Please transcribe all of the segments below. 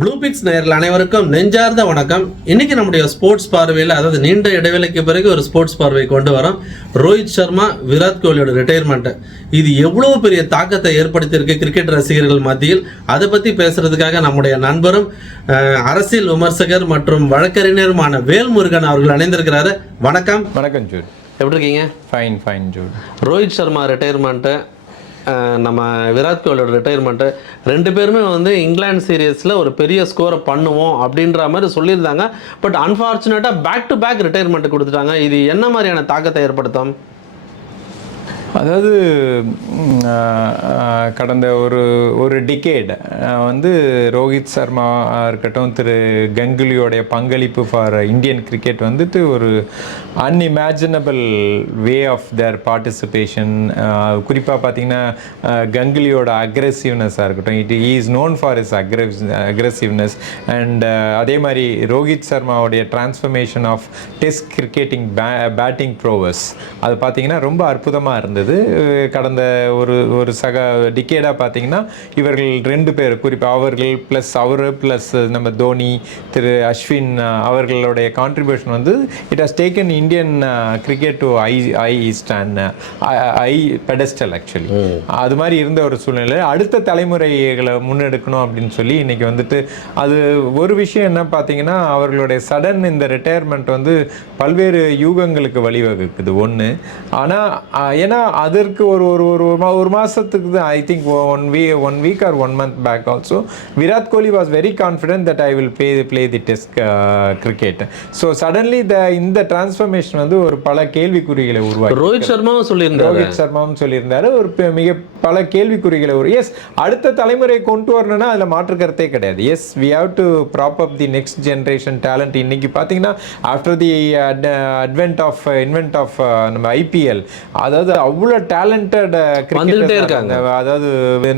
Blue fix நேயர்கள் அனைவருக்கும் நெஞ்சார்ந்த வணக்கம். இன்னைக்கு நம்முடைய ஸ்போர்ட்ஸ் பார்வையில் அதாவது நீண்ட இடைவேளைக்கு பிறகு ஒரு ஸ்போர்ட்ஸ் பார்வை கொண்டு வரோம். ரோஹித் சர்மா விராட் கோலியோட ரிட்டையர்மெண்ட் இது எவ்வளவு பெரிய தாக்கத்தை ஏற்படுத்தியிருக்கு கிரிக்கெட் ரசிகர்கள் மத்தியில்? அதை பத்தி பேசுறதுக்காக நம்முடைய நண்பரும் அரசியல் விமர்சகர் மற்றும் வழக்கறிஞருமான வேல்முருகன் அவர்கள் இணைந்திருக்கிறாரு. வணக்கம். வணக்கம் ஜூட். எப்படி இருக்கீங்க? Fine fine Jude. Rohit Sharma retirement நம்ம விராட் கோலியோட ரிட்டையர்மெண்ட்டு ரெண்டு பேருமே வந்து இங்கிலாந்து சீரியஸில் ஒரு பெரிய ஸ்கோரை பண்ணுவோம் அப்படின்ற மாதிரி சொல்லியிருந்தாங்க. பட் அன்ஃபார்ச்சுனேட்டாக பேக் டு பேக் ரிட்டையர்மெண்ட் கொடுத்துட்டாங்க. இது என்ன மாதிரியான தாக்கத்தை ஏற்படுத்தும்? அதாவது கடந்த ஒரு ஒரு டிகேட் வந்து ரோஹித் சர்மா இருக்கட்டும் திரு கங்குலியோடைய பங்களிப்பு ஃபார் இந்தியன் கிரிக்கெட் வந்துட்டு ஒரு unimaginable way of their participation குறிப்பாக பார்த்தீங்கன்னா கங்குலியோட அக்ரெசிவ்னஸாக இருக்கட்டும் it is known for is aggress aggressiveness and அதே மாதிரி Rohit சர்மாவுடைய transformation of test cricketing ba batting prowess அது பார்த்தீங்கன்னா ரொம்ப அற்புதமாக இருந்தது. அஹ் கடந்த ஒரு ஒரு சக டிகேடாக பார்த்தீங்கன்னா இவர்கள் ரெண்டு பேர் குறிப்பாக அவர்கள் ப்ளஸ் அவர் ப்ளஸ் நம்ம தோனி திரு அஸ்வின் அவர்களுடைய கான்ட்ரிபியூஷன் வந்து it has taken Indian cricket to high high stand high pedestal actually அது மாதிரி இருந்த ஒரு சூழ்நிலை. அடுத்த தலைமுறைகளை முன்னெடுக்கணும் அப்படின்னு சொல்லி இன்னைக்கு வந்துட்டு அது ஒரு விஷயம் என்ன பார்த்தீங்கன்னா அவர்களுடைய சடன் இந்த ரிட்டையர்மெண்ட் வந்து பல்வேறு யூகங்களுக்கு வழிவகுக்குது. ஒன்று ஆனால் ஏன்னா அதற்கு ஒரு ஒரு ஒரு ஒரு மாதத்துக்கு தான் I think one we one week or one month back also Virat Kohli was very confident that I will play play the test cricket so suddenly the இந்த டிரான்ஸ்ஃபர்மேஷன் வந்து ஒரு பல கேள்விக்குறிகளை உருவாக்கி ரோஹித் சர்மாவும் சொல்லியிருந்தாரு. ரோஹித் சர்மாவும் சொல்லியிருந்தாரு. ஒரு பெ- மிக பல கேள்விக்குறிகளை ஒரு எஸ் அடுத்த தலைமுறை கொண்டு வரணும்னா அதில் மாற்று கருத்தே கிடையாது. Yes we have to prop up the next generation talent இன்னைக்கு பார்த்தீங்கன்னா after the advent of invent of நம்ம ஐபிஎல் அதாவது அவ்வளோ டேலண்டட் வந்துகிட்டே இருக்காங்க. அதாவது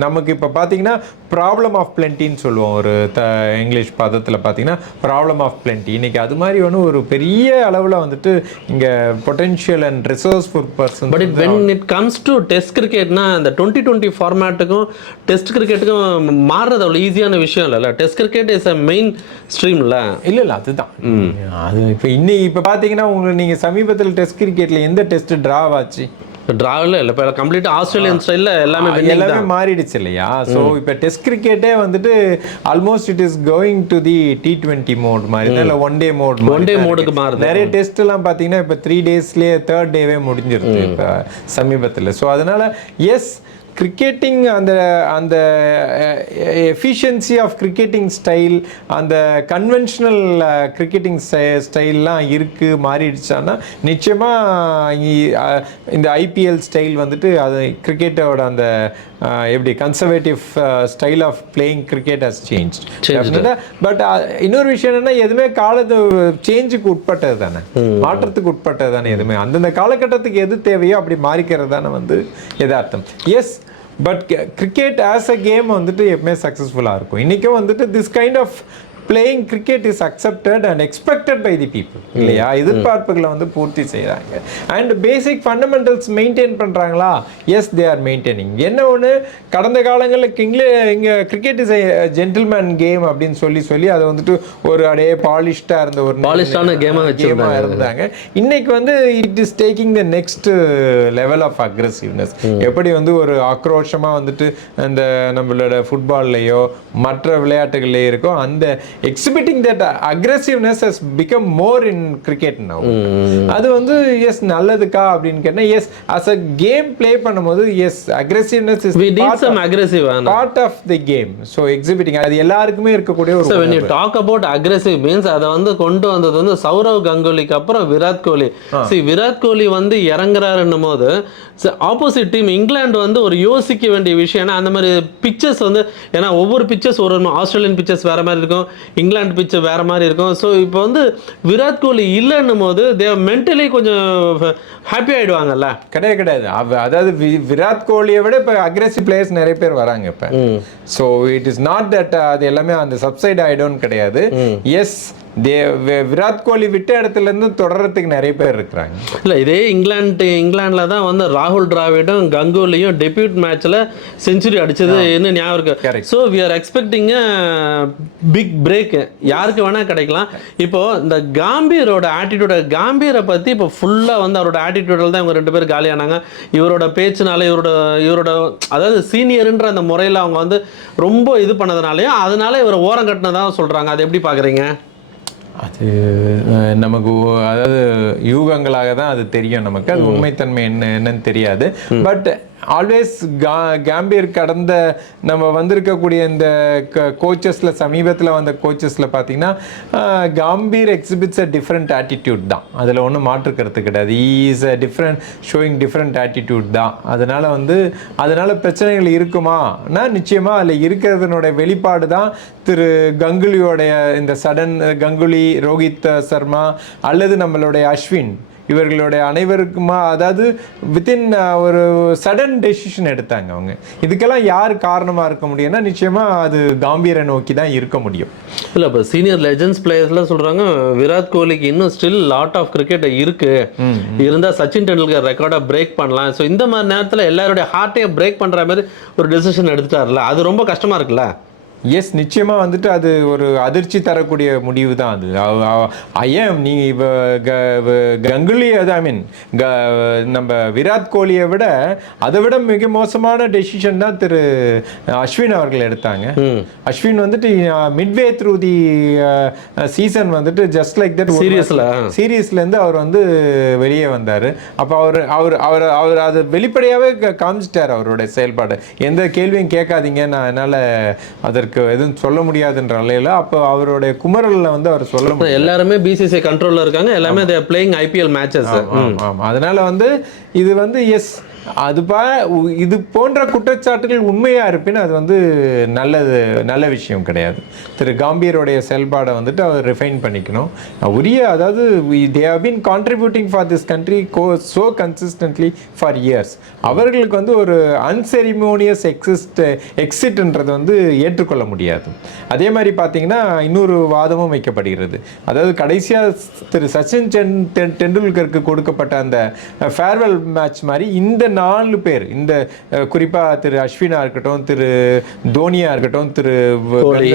நமக்கு இப்போ பார்த்தீங்கன்னா ப்ராப்ளம் ஆஃப் பிளென்ட்டின்னு சொல்லுவோம். ஒரு த இங்கிலீஷ் பதத்தில் பார்த்தீங்கன்னா ப்ராப்ளம் ஆஃப் பிளென்ட்டி இன்னைக்கு அது மாதிரி ஒன்று ஒரு பெரிய அளவில் வந்துட்டு இங்கே potential and resourceful person but when it comes to test கிரிக்கெட்னா இந்த டுவெண்ட்டி டுவெண்ட்டி ஃபார்மேட்டுக்கும் டெஸ்ட் கிரிக்கெட்டுக்கும் மாறுறது அவ்வளோ ஈஸியான விஷயம் இல்லைல்ல? டெஸ்ட் கிரிக்கெட் இஸ் அ மெயின் ஸ்ட்ரீம்ல இல்ல? இல்ல அதுதான். அது இப்போ இன்னைக்கு இப்போ பார்த்தீங்கன்னா உங்களுக்கு நீங்க சமீபத்தில் டெஸ்ட் கிரிக்கெட்ல எந்த டெஸ்ட் டிராவ் ஆச்சு? டிராவில் இல்லை இப்போ கம்ப்ளீட்டாக ஆஸ்திரேலியன் ஸ்டைலில் எல்லாமே எல்லாமே மாறிடுச்சு இல்லையா? ஸோ இப்போ டெஸ்ட் கிரிக்கெட்டே வந்துட்டு almost it is going to the T twenty mode மாதிரி தான் இல்லை one day mode One day mode க்கு மாறுது. நிறைய டெஸ்ட் எல்லாம் பார்த்தீங்கன்னா இப்போ த்ரீ டேஸ்லேயே தேர்ட் டேவே முடிஞ்சிருது இப்போ சமீபத்தில். ஸோ அதனால எஸ் கிரிக்கெட்டிங் அந்த அந்த எஃபிஷியன்சி ஆஃப் கிரிக்கெட்டிங் ஸ்டைல் அந்த கன்வென்ஷனல் கிரிக்கெட்டிங் ஸ்டைல்லாம் இருக்குது மாறிடுச்சான்னா நிச்சயமாக இந்த ஐபிஎல் ஸ்டைல் வந்துட்டு அது கிரிக்கெட்டோட அந்த எப்படி conservative style of playing cricket has change but இன்னொரு விஷயம் என்னன்னா எதுவுமே காலத்து சேஞ்சுக்கு உட்பட்டது தானே. மாற்றத்துக்கு உட்பட்டது தானே எதுவுமே. அந்தந்த காலகட்டத்துக்கு எது தேவையோ அப்படி மாறிக்கிறது தானே வந்து யதார்த்தம் yes but cricket as a game வந்துட்டு எப்பவுமே சக்ஸஸ்ஃபுல்லாக இருக்கும். இன்றைக்கும் வந்துட்டு this kind of playing cricket is accepted and expected by the people இல்லையா? எதிர்பார்ப்புகளை வந்து பூர்த்தி செய்கிறாங்க அண்ட் பேசிக் ஃபண்டமெண்டல்ஸ் மெயின்டைன் பண்ணுறாங்களா எஸ் தே ஆர் மெயின்டைனிங் என்ன ஒன்று கடந்த காலங்களில் கிங்லே இங்கே கிரிக்கெட் இஸ் ஜென்டில்மேன் கேம் அப்படின்னு சொல்லி சொல்லி அதை வந்துட்டு ஒரு அப்படியே பாலிஷ்டாக இருந்த ஒரு பாலிஷ்டான கேமாக கேமாக இருந்தாங்க. இன்னைக்கு வந்து it is taking the next level of aggressiveness எப்படி வந்து ஒரு ஆக்ரோஷமாக வந்துட்டு அந்த நம்மளோட ஃபுட்பால்லையோ மற்ற விளையாட்டுகள்லையோ இருக்கோ அந்த exhibiting that aggressiveness has become more in cricket now அது வந்து எஸ் நல்லதுக்கா அப்படின்னு கேட்டால் yes as a game play பண்ணும்போது yes aggressiveness is we need some aggressive part of the game so exhibiting அது எல்லாருக்குமே இருக்கக்கூடிய ஒரு when you talk about aggressive means அதை வந்து கொண்டு வந்தது வந்து சௌரவ் கங்குலிக்கு அப்புறம் விராட் கோலி. சி விராட் கோலி வந்து இறங்குறாருன்னும் போது ஆப்போசிட் டீம் இங்கிலாந்து வந்து ஒரு யோசிக்க வேண்டிய விஷயம் ஏன்னா அந்த மாதிரி பிக்சர்ஸ் வந்து ஏன்னா ஒவ்வொரு பிக்சர்ஸ் ஒரு ஆஸ்திரேலியன் பிக்சர்ஸ் வேற மாதிரி இருக்கும். இங்கிலாந்து பிக்சர் வேற மாதிரி இருக்கும். ஸோ இப்போ வந்து விராட் கோலி இல்லைன்னும் போது தே மென்டலி கொஞ்சம் ஹாப்பி ஆயிடுவாங்கல்ல? கிடையாது. கிடையாது அதாவது விராட் கோலியை விட இப்போ அக்ரெசிவ் பிளேயர்ஸ் நிறைய பேர் வராங்க இப்போ. So it is not that அது எல்லாமே அந்த சப்சைட் ஆயிடும்னு கிடையாது. எஸ் தே விராட் கோலி விட்ட இடத்துல இருந்து தொடர்றதுக்கு நிறைய பேர் இருக்கிறாங்க. இல்ல இதே இங்கிலாந்து இங்கிலாந்துல தான் வந்து ராகுல் டிராவிடும் கங்குலியும் டெபியூட் மேட்ச்ல செஞ்சுரி அடிச்சது என்ன ஞாபகம் இருக்கு. So we are expecting big break யாருக்கு வேணா கிடைக்கலாம். இப்போ இந்த காம்பீரோட ஆட்டிடியூட காம்பீரை பத்தி இப்போ ஃபுல்லா வந்து அவரோட ஆட்டிடியூடில் தான் இவங்க ரெண்டு பேரும் காலியானாங்க. இவரோட பேச்சுனால இவரோட இவரோட அதாவது சீனியர்ன்ற அந்த முறையில் அவங்க வந்து ரொம்ப இது பண்ணதுனாலயும் அதனால இவரை ஓரம் கட்டினதா சொல்றாங்க. அது எப்படி பாக்குறீங்க அது நமக்கு அதாவது யூகங்களாக தான் அது தெரியும் நமக்கு. அது உண்மைத்தன்மை என்ன என்னன்னு தெரியாது. பட் ஆல்வேஸ் கா கேம்பியர் கடந்த நம்ம வந்திருக்கக்கூடிய இந்த கோச்சஸில் சமீபத்தில் வந்த கோச்சஸில் பார்த்தீங்கன்னா Gambhir exhibits a different attitude தான். அதில் ஒன்றும் மாற்றுக்கிறது கிடையாது. Is a different showing different attitude தான். அதனால் வந்து அதனால் பிரச்சனைகள் இருக்குமானா நிச்சயமாக அதில் இருக்கிறதுனுடைய வெளிப்பாடு தான் திரு கங்குலியோடைய இந்த சடன் கங்குலி ரோஹித் சர்மா அல்லது நம்மளுடைய அஸ்வின். இவர்களுடைய அனைவருக்குமா அதாவது வித்தின் ஒரு சடன் டெசிஷன் எடுத்தாங்க அவங்க. இதுக்கெல்லாம் யார் காரணமாக இருக்க முடியும்னா நிச்சயமாக அது காம்பீரை நோக்கி தான் இருக்க முடியும். இல்ல இப்போ சீனியர் லெஜண்ட்ஸ் பிளேயர்ஸ்லாம் சொல்றாங்க விராட் கோலிக்கு இன்னும் ஸ்டில் லாட் ஆஃப் கிரிக்கெட் இருக்கு. இருந்தா சச்சின் டெண்டுல்கர் ரெக்கார்டை பிரேக் பண்ணலாம். ஸோ இந்த மாதிரி நேரத்துல எல்லாருடைய ஹார்ட்டையும் பிரேக் பண்ற மாதிரி ஒரு டெசிஷன் எடுத்துட்டார்ல அது ரொம்ப கஷ்டமா இருக்குல்ல? எஸ் நிச்சயமா வந்துட்டு அது ஒரு அதிர்ச்சி தரக்கூடிய முடிவு தான் அது ஐயம் நீ இப்போ கங்குலி அது ஐ மீன் நம்ம விராட் கோலியை விட அதை விட மிக மோசமான டெசிஷன் தான் திரு அஸ்வின் அவர்கள் எடுத்தாங்க. அஸ்வின் வந்துட்டு மிட்வே த்ரூ தி சீசன் வந்துட்டு ஜஸ்ட் லைக் தட்? சீரியஸ்ல இருந்து அவர் வந்து வெளியே வந்தாரு. அப்போ அவர் அவர் அவர் அவர் அது வெளிப்படையாவே க- காமிச்சிட்டார் அவருடைய செயல்பாடு. எந்த கேள்வியும் கேட்காதீங்க நான் என்னால அதற்கு எதுவும் சொல்ல முடியாதுன்ற நிலையில அப்போ அவருடைய குமரல்ல வந்து அவர் சொல்ல முடியும் எல்லாருமே பிசிசி கண்ட்ரோல்ல இருக்காங்க. எல்லாமே பிளேயிங் ஐபிஎல் மேட்சஸ் அதனால வந்து இது வந்து எஸ் அது பா இது போன்ற குற்றச்சாட்டுகள் உண்மையாக இருப்பின் அது வந்து நல்லது நல்ல விஷயம் கிடையாது. திரு காம்பீரோடைய செயல்பாடை வந்துட்டு அவர் ரிஃபைன் பண்ணிக்கணும். உரிய அதாவது they have been contributing for this country go so consistently for years அவர்களுக்கு வந்து ஒரு அன்செரிமோனியஸ் எக்ஸிஸ்ட் எக்ஸிட்ன்றது வந்து ஏற்றுக்கொள்ள முடியாது. அதே மாதிரி பார்த்தீங்கன்னா இன்னொரு வாதமும் வைக்கப்படுகிறது. அதாவது கடைசியாக திரு சச்சின் டெண்டுல்கருக்கு கொடுக்கப்பட்ட அந்த ஃபேர்வெல் மேட்ச் மாதிரி இந்த நாலு பேர். இந்த குறிப்பா திரு அஸ்வினா இருக்கட்டும் திரு தோனியா இருக்கட்டும் திரு கோலி.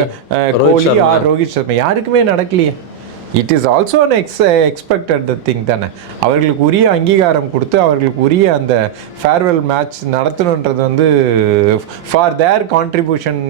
ஆர் ரோஹித் சர்மா. யாருக்குமே நடக்கலையே. It is also an ex expected thing தானே. அவர்களுக்கு உரிய அங்கீகாரம் கொடுத்து அவர்களுக்கு உரிய அந்த ஃபேர்வெல் மேட்ச் நடத்தணுன்றது வந்து for their contribution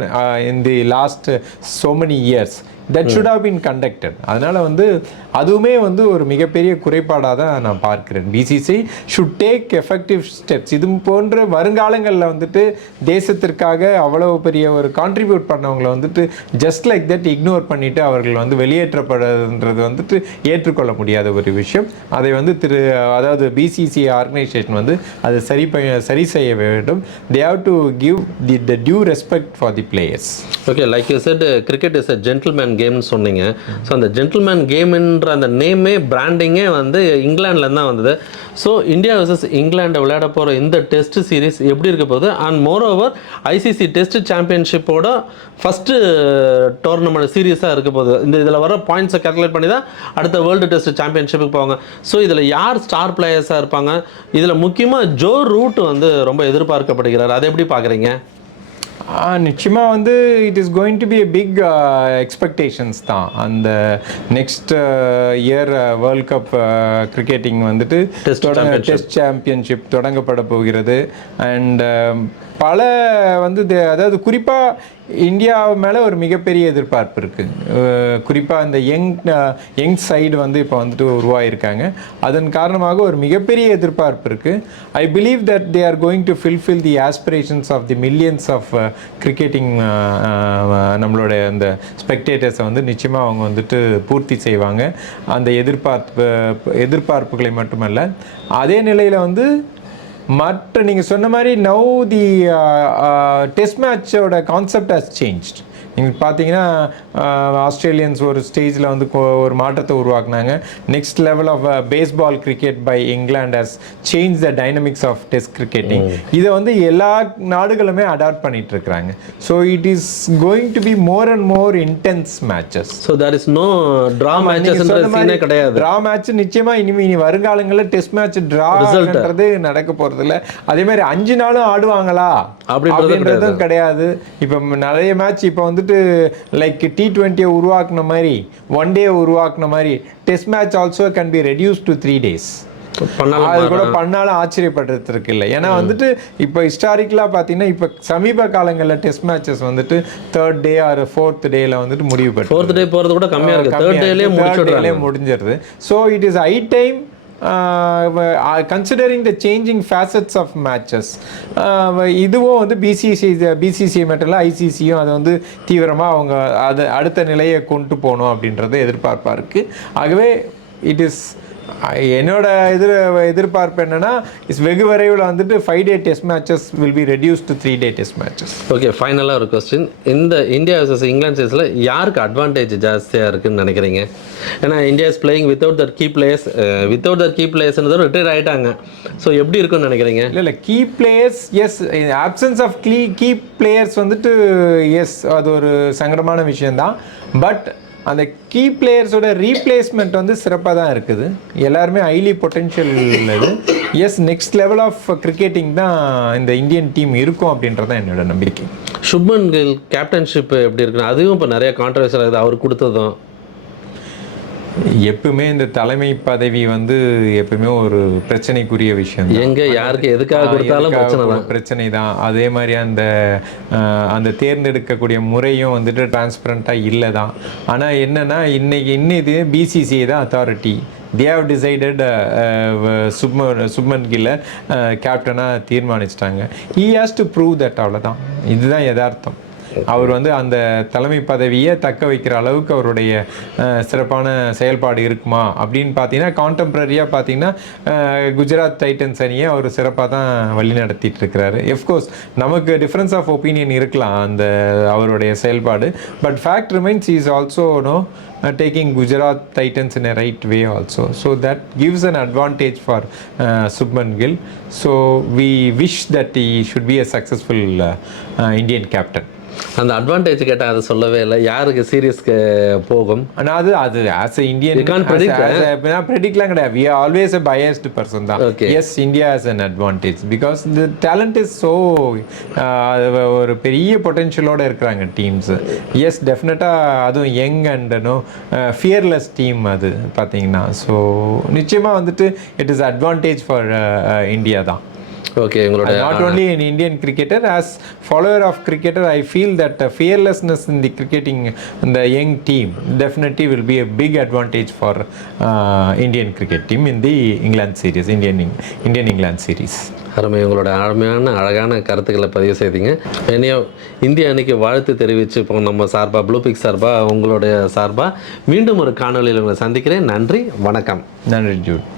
in the last so many years that should have been conducted அதனால் வந்து அதுவுமே வந்து ஒரு மிகப்பெரிய குறைபாடாக தான் நான் பார்க்கிறேன். BCCI should take effective steps இது போன்ற வருங்காலங்களில் வந்துட்டு தேசத்திற்காக அவ்வளோ பெரிய ஒரு கான்ட்ரிபியூட் பண்ணவங்களை வந்துட்டு ஜஸ்ட் லைக் தட் இக்னோர் பண்ணிட்டு அவர்கள் வந்து வெளியேற்றப்படுறதுன்றது வந்துட்டு ஏற்றுக்கொள்ள முடியாத ஒரு விஷயம். அதை வந்து திரு அதாவது பிசிசி ஆர்கனைசேஷன் வந்து அதை சரி ப- சரி செய்ய வேண்டும். They have to give the the due respect for the players okay like you said cricket is a gentleman கேம்னு சொன்னீங்க. ஸோ அந்த ஜென்டில்மேன் கேம்ன்ற அந்த நேமே பிராண்டிங்கே வந்து இங்கிலாண்டில் தான் வந்தது. ஸோ இந்தியா வர்சஸ் இங்கிலாண்டை விளையாட போகிற இந்த டெஸ்ட் சீரிஸ் எப்படி இருக்க போகுது? And moreover ICC test சாம்பியன்ஷிப்போட ஃபஸ்ட்டு டோர்னமெண்ட் சீரியஸாக இருக்க போகுது. இந்த இதில் வர பாயிண்ட்ஸை கேல்குலேட் பண்ணி தான் அடுத்த வேர்ல்டு டெஸ்ட் சாம்பியன்ஷிப்புக்கு போவாங்க. ஸோ இதில் யார் ஸ்டார் பிளேயர்ஸாக இருப்பாங்க? இதில் முக்கியமாக ஜோ ரூட் வந்து ரொம்ப எதிர்பார்க்கப்படுகிறார். அதை எப்படி பார்க்குறீங்க ஆ நிச்சயமா வந்து it is going to be a big expectations தான் அந்த next year World Cup cricketing வந்துட்டு. டெஸ்ட் சாம்பியன்ஷிப் தொடங்கப்பட போகிறது அண்ட் பல வந்து அதாவது குறிப்பாக இந்தியா மேலே ஒரு மிகப்பெரிய எதிர்பார்ப்பு இருக்குது குறிப்பாக இந்த யங் யங் சைடு வந்து இப்போ வந்துட்டு உருவாகியிருக்காங்க அதன் காரணமாக ஒரு மிகப்பெரிய எதிர்பார்ப்பு இருக்குது I believe that they are going to fulfil the aspirations of the millions of cricketing நம்மளோட அந்த ஸ்பெக்டேட்டர்ஸை வந்து நிச்சயமாக அவங்க வந்துட்டு பூர்த்தி செய்வாங்க. அந்த எதிர்பார்ப்பு எதிர்பார்ப்புகளை மட்டுமல்ல அதே நிலையில் வந்து மற்ற நீங்கள் சொன்ன மாதிரி நவ் தி டெஸ்ட் மேட்சோட கான்செப்ட் ஹஸ் சேஞ்ச் நீங்கள் பார்த்தீங்கன்னா ஆஸ்திரேலியன்ஸ் ஒரு ஸ்டேஜில் வந்து ஒரு மாற்றத்தை உருவாக்குனாங்க. Next level of Bazball cricket by England has change the dynamics of test cricketing இதை வந்து எல்லா நாடுகளுமே அடாப்ட் பண்ணிட்டு இருக்கிறாங்க so it is going to be more and more intense matches so there is no draw மேட்சஸ்ன்ற சீனே கிடையாது. Draw match நிச்சயமா இனிமே இனி வருங்காலங்களில் டெஸ்ட் மேட்ச் டிரான்றது நடக்க போறது இல்ல அதே மாதிரி அஞ்சு நாளும் ஆடுவாங்களா? அப்படின்றது அப்படின்றதும் கிடையாது. இப்போ நிறைய மேட்ச் இப்போ வந்துட்டு லைக் டி டுவெண்ட்டியை உருவாக்குன மாதிரி ஒன் டே உருவாக்குன மாதிரி test match also can be reduce to three days அது கூட பண்ணாலும் ஆச்சரியப்படுறதுக்கு இல்லை. ஏன்னா வந்துட்டு இப்போ ஹிஸ்டாரிக்கலாக பார்த்தீங்கன்னா இப்போ சமீப காலங்களில் டெஸ்ட் மேட்சஸ் வந்துட்டு தேர்ட் டே ஆர் ஃபோர்த் டேல வந்துட்டு முடிவு பெற்று ஃபோர்த் டே போறது கூட கம்மியா இருக்கு. தேர்ட் முடிச்சுடுறாங்க. முடிஞ்சிருது. So it is high time considering the changing facets of matches இதுவும் வந்து பிசிசி பிசிசி மட்டும் இல்லை ஐசிசியும் அதை வந்து தீவிரமாக அவங்க அது அடுத்த நிலையை கொண்டு போகணும் அப்படின்றது எதிர்பார்ப்பாக இருக்குது ஆகவே இட் இஸ் என்னோட எதிர் எதிர்பார்ப்பு என்னன்னா இஸ் வெகு விரைவில் வந்துட்டு five day test matches will be reduce to three day test matches okay ஃபைனலாக ஒரு கொஸ்டின் இந்த இந்தியா vs இங்கிலாந்து சீஸில் யாருக்கு அட்வான்டேஜ் ஜாஸ்தியாக இருக்குன்னு நினைக்கிறீங்க? ஏன்னா India is playing without the key players without the key பிளேயர்ஸ்ன்றது retire ஆயிட்டாங்க. ஸோ எப்படி இருக்குன்னு நினைக்கிறீங்க? இல்லை இல்லை key players as options of clean key players வந்துட்டு எஸ் அது ஒரு சங்கடமான விஷயம்தான். பட் அந்த கீ பிளேயர்ஸோட ரீப்ளேஸ்மெண்ட் வந்து சிறப்பாக தான் இருக்குது. எல்லாருமே ஹைலி பொட்டென்ஷியல் உள்ளது as next level of cricketing தான் இந்த இந்தியன் டீம் இருக்கும் அப்படின்றது தான் என்னோட நம்பிக்கை. சுப்மன் கில் கேப்டன்ஷிப் எப்படி இருக்குன்னு அதுவும் இப்போ நிறைய கான்ட்ரவர்சல் ஆகுது. அவர் கொடுத்ததும். எப்பவுமே இந்த தலைமை பதவி வந்து எப்பவுமே ஒரு பிரச்சனைக்குரிய விஷயம் எங்க யாருக்கு எதுக்காக கொடுத்தாலும் பிரச்சனை தான். பிரச்சனை தான் அதே மாதிரி அந்த அந்த தேர்ந்தெடுக்கக்கூடிய முறையும் வந்துட்டு டிரான்ஸ்பரண்ட்டாக இல்லை தான் ஆனால் என்னன்னா இன்னைக்கு இன்னது பிசிசிஐ தான் authority they have decided Shubman Shubman கில்ல கேப்டனாக தீர்மானிச்சிட்டாங்க. He has to prove that அவ்வளோதான் இதுதான் யதார்த்தம். அவர் வந்து அந்த தலைமை பதவியை தக்க வைக்கிற அளவுக்கு அவருடைய சிறப்பான செயல்பாடு இருக்குமா? அப்படின்னு பார்த்தீங்கன்னா கான்டெம்பரரியாக பார்த்தீங்கன்னா குஜராத் டைட்டன்ஸ் அணியை அவர் சிறப்பாக தான் வழி நடத்திட்டு இருக்கிறாரு. எஃப்கோர்ஸ் நமக்கு டிஃப்ரென்ஸ் ஆஃப் ஒப்பீனியன் இருக்கலாம் அந்த அவருடைய செயல்பாடு. But fact remains is also no taking Gujarat Titans in a right way also so that gives an advantage for Shubman Gill so we wish that he should be a successful Indian captain. அந்த advantage கேட்டால் அதை சொல்லவே இல்லை. யாருக்கு சீரியஸ்க்கு போகும்? ஆனால் அது அது ஆஸ் எ இந்தியன் ப்ரெடிக்ட்லாம் கிடையாது. We always a biased person தான். Okay. Yes India has an advantage because the talent is so ஒரு பெரிய பொட்டென்ஷியலோட இருக்கிறாங்க டீம்ஸ் எஸ் டெஃபினட்டாக அதுவும் யங் அண்ட் ஃபியர்லெஸ் டீம் அது பார்த்தீங்கன்னா ஸோ நிச்சயமாக வந்துட்டு it is advantage for India தான். ஓகே உங்களோட not only an Indian cricketer, as follower of cricketer, I feel that uh, fearlessness in the cricketing, in the young team, definitely will be a big advantage for uh, Indian cricket team in the England series, Indian Indian England series. அருமை உங்களோட அருமையான அழகான கருத்துக்களை பதிவு செய்தீங்க என்னையோ இந்திய அணிக்கு வாழ்த்து தெரிவித்து இப்போ நம்ம சார்பாக ப்ளூ பிக் சார்பாக உங்களுடைய சார்பாக மீண்டும் ஒரு காணொளியில் உங்களை சந்திக்கிறேன் நன்றி வணக்கம் Nandri Jude.